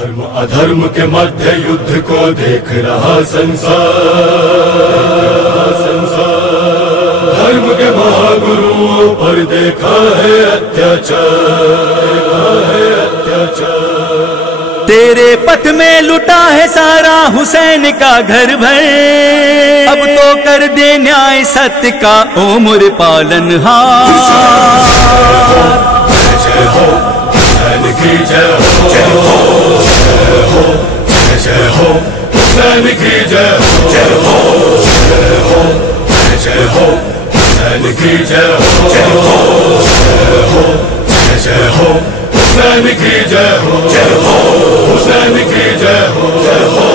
धर्म अधर्म के मध्य युद्ध को देख रहा संसार, धर्म के महागुरुओं पर देखा है अत्याचार। तेरे पथ में लुटा है सारा हुसैन का घर भर, अब तो कर दे न्याय सत्य का ओ मुर पालनहार। जय हो हुसैन की जय हो, जय हो जय हो, जय हो हुसैन की जय हो, जय हो जय हो, जय हो हुसैन की जय हो, जय हो जय हो, जय हो हुसैन की जय हो, जय हो हुसैन की जय हो, जय हो।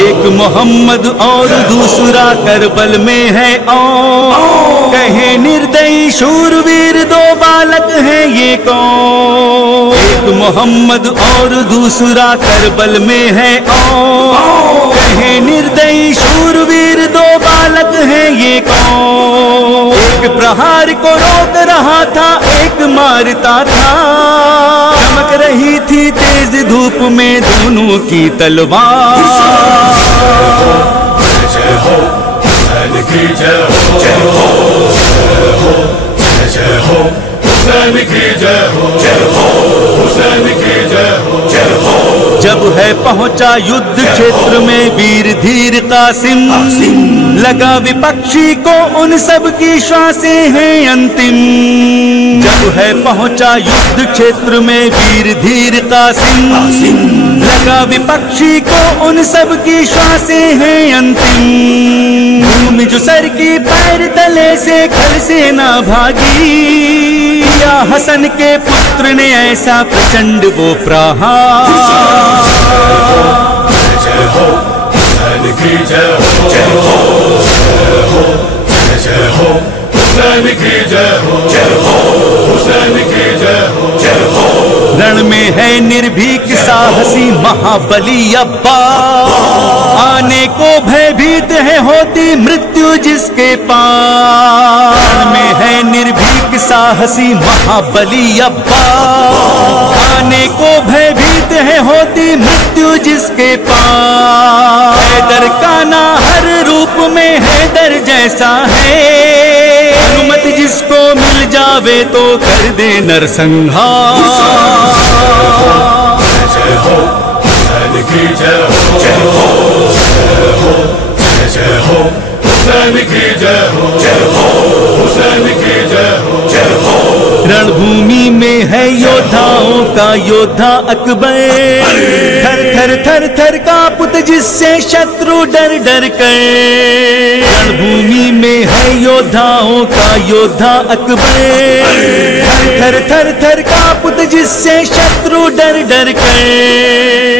एक मोहम्मद और दूसरा करबल में है और कहे निर्दयी शूरवीर दो बालक हैं ये कौन। एक मोहम्मद और दूसरा करबल में है और कहे निर्दयी शूरवीर दो बालक हैं ये कौन। एक प्रहार को रोक रहा था एक मारता था, चमक रही थी तेज धूप में दोनों की तलवार। जय हो हुसैन की जय हो, जय हो जय हो, जय हो हुसैन की जय हो, जय हो हुसैन की जय हो, जय हो। जब है पहुंचा युद्ध क्षेत्र में वीर धीर कासिम, लगा विपक्षी को उन सब की श्वासें हैं अंतिम। जब है पहुंचा युद्ध क्षेत्र में वीर धीर कासिम, लगा विपक्षी को उन सब की श्वासें हैं अंतिम। भूमि जो सर की पैर तले से खल से ना भागी, या हसन के पुत्र ने ऐसा प्रचंड वो प्रहार। जय हो हुसैन की जय हो, जय हो जय हो, जय हो हुसैन की जय हो, जय हो हुसैन की जय हो, जय हो। रण में है निर्भीक साहसी महाबली अब्बास, आने को भयभीत है होती मृत्यु जिसके पास। रण में है निर्भीक साहसी महाबली अब्बास, आने को भयभीत है होती मृत्यु जिसके पास। हैदर का ना हर रूप में हैदर जैसा है, अनुमति जिसको मिल जावे तो कर दे नरसंहार। जय हो हुसैन की जय हो, जय हो जय हो, जय हो हुसैन की जय हो, जय हो हुसैन की जय हो, जय हो। रणभूमि में है योद्धाओं का योद्धा अकबर, थर थर थर थर कांपत जिससे शत्रु डर डर कर। रणभूमि में है योद्धाओं का योद्धा अकबर, थर थर थर कांपत जिससे शत्रु डर डर कर।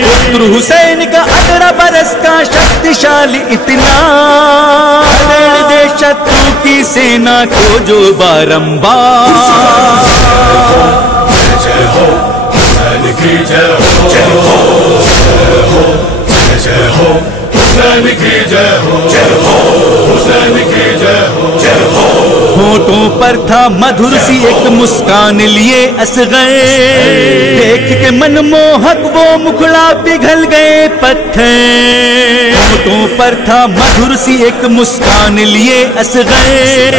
पुत्र हुसैन का 18 बरस का शक्तिशाली इतना, हरण दे शत्रु की सेना को जो बारंबार। जय हो हुसैन की जय हो, जय हो जय हो, जय हो हुसैन की जय हो, जय हो हुसैन की जय हो, जय हो। होठों पर था मधुर सी एक मुस्कान लिए असगर, देख के मनमोहक वो मुखड़ा पिघल गए पत्थर। होठों पर था मधुर सी एक मुस्कान लिए असगर,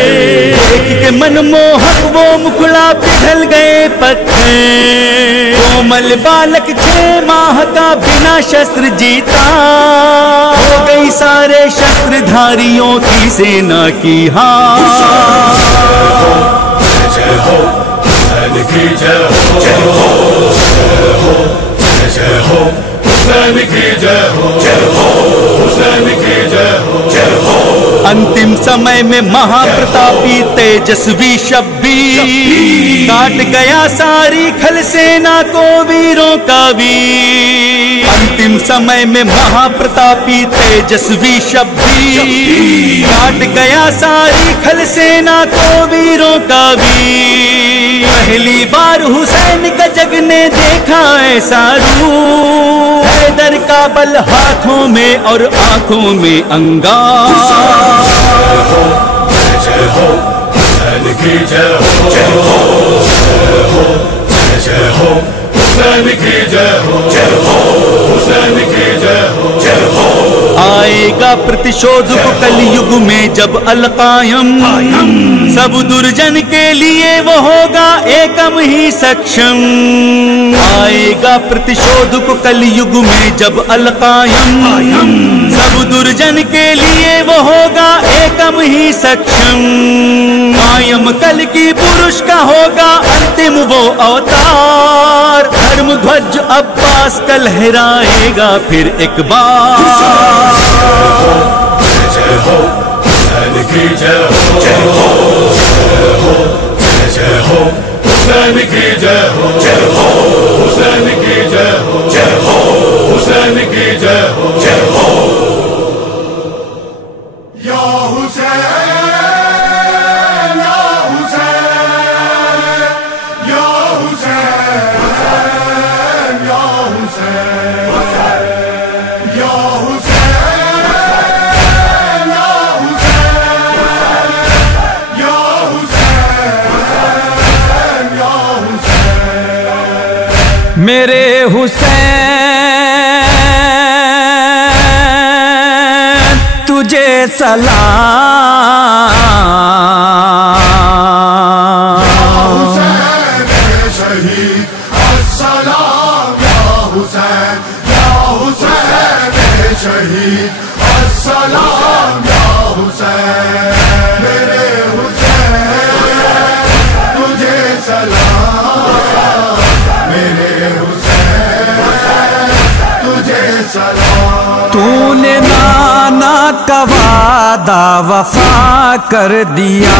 देख के मनमोहक वो मुखड़ा पिघल गए पत्थर। कोमल बालक 6 माह का बिना शस्त्र जीता, हो गई सारे शस्त्रधारियों की सेना की हार। जय हो हुसैन की जय हो, जय हो जय हो, जय हो हुसैन की जय हो, जय हो हुसैन की जय हो, जय हो। अंतिम समय में महाप्रतापी तेजस्वी शब्बीर, काट गया सारी खल सेना को वीरों का वीर। अंतिम समय में महाप्रतापी तेजस्वी शब्बीर, काट गया सारी खल सेना को वीरों का वीर। पहली बार हुसैन का जग ने देखा ऐसा रूप, हैदर का बल हाथों में और आंखों में अंगार। जय हो हुसैन की जय हो, जय हो जय हो, जय हो हुसैन की जय हो, जय हो। होगा प्रतिशोध को कलयुग में जब अलकायम, सब दुर्जन के लिए वो होगा एकम ही सक्षम। आएगा प्रतिशोध को कलयुग में जब अलकायम, सब दुर्जन के लिए वो होगा एकम ही सक्षम। कायम कल की पुरुष का होगा अंतिम वो अवतार, धर्म ध्वज अब्बास का लहराएगा फिर एक बार। जय हो हुसैन की जय हो, जय हो जय हो, जय हो हुसैन की जय हो, जय हो हुसैन की जय हो, जय हो हुसैन की जय हो, जय हो या हुसैन या हुसैन या हुसैन या हुसैन या हुसैन या हुसैन या हुसैन मेरे हुसैन तुझे सलाम। हुसैन शहीद अस्सलाम या हुसैन, या हुसैन शहीद अस्सलाम या हुसैन। मेरे हुसैन तुझे सलाम, मेरे हुसैन तुझे सलाम। तूने नाना का वादा वफा कर दिया,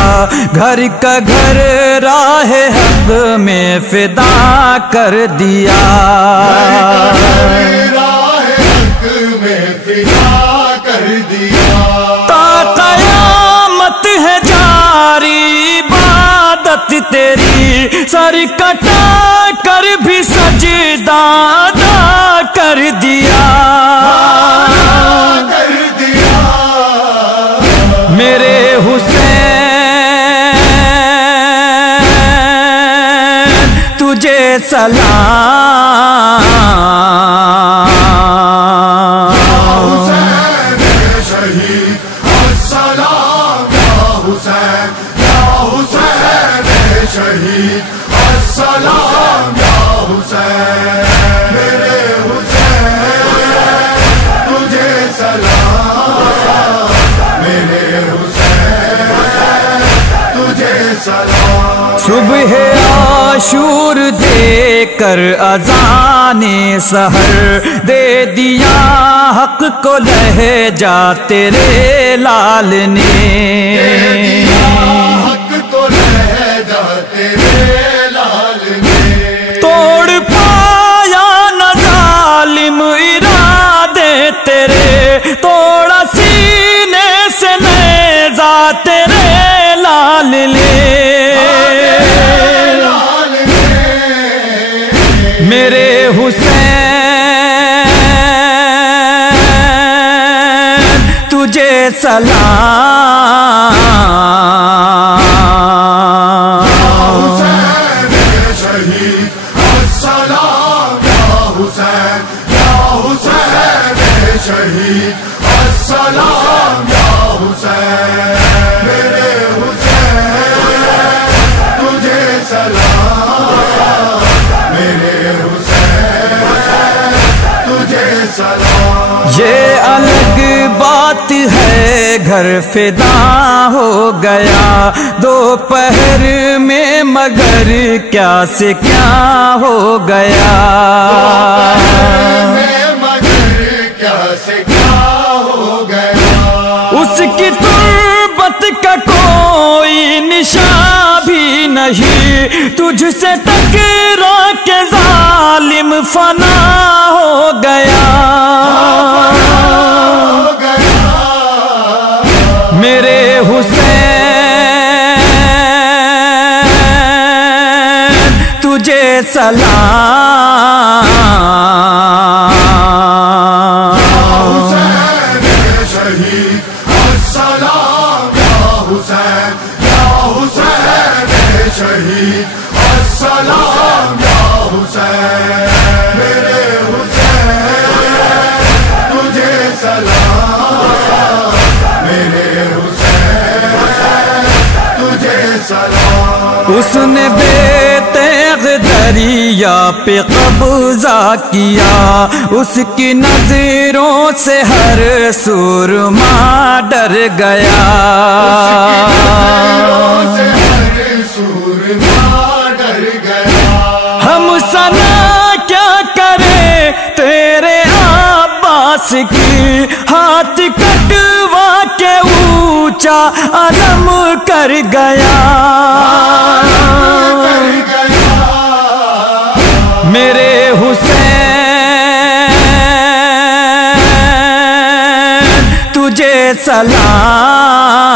घर का घर राह हक में फिदा कर दिया। राह हक में फिदा कर दिया। ता कयामत है जारी इबादत तेरी, सर कटा कर भी सजदा अदा कर दिया। मेरे हुसैन तुझे सलाम। हुसैन शहीद अस्सलाम या हुसैन, या हुसैन शहीद अस्सलाम या हुसैन। मेरे हुसैन तुझे सलाम, मेरे हुसैन तुझे सलाम। सुबह आशूर दे कर अज़ाने सहर दे दिया हक को लहजा तेरे लाल ने। हक को लहजा तेरे लाल ने। तोड़ पाया न जालिम इरादे तेरे, तोड़ा सीने से नेज़ा तेरे लाल ने। मेरे हुसैन तुझे सलाम। हुसैन शहीद अस्सलाम या हुसैन, या हुसैन शहीद अस्सलाम या हुसैन। मेरे हुसैन तुझे सलाम, मेरे हुसैन तुझे सलाम। ये अलग बात है घर फिदा हो गया दोपहर में, मगर क्या से क्या हो गया। मगर क्या से क्या हो गया। उसकी तुर्बत का कोई निशान भी नहीं, तुझसे टकरा के जालिम फना हो गया। मेरे हुसैन तुझे सलाम। हुसैन शहीद अस्सलाम या हुसैन, या हुसैन शहीद अस्सलाम या हुसैन। मेरे हुसैन तुझे सलाम, اس نے بے تیغ دریا پہ قبضہ کیا، اس کی نظروں سے ہر سورما ڈر گیا، ہم ثنا کیا کریں تیرے عباس کی، ہاتھ کٹوا کے اونچا علم کر گیا، میرے حسین تجھے سلام،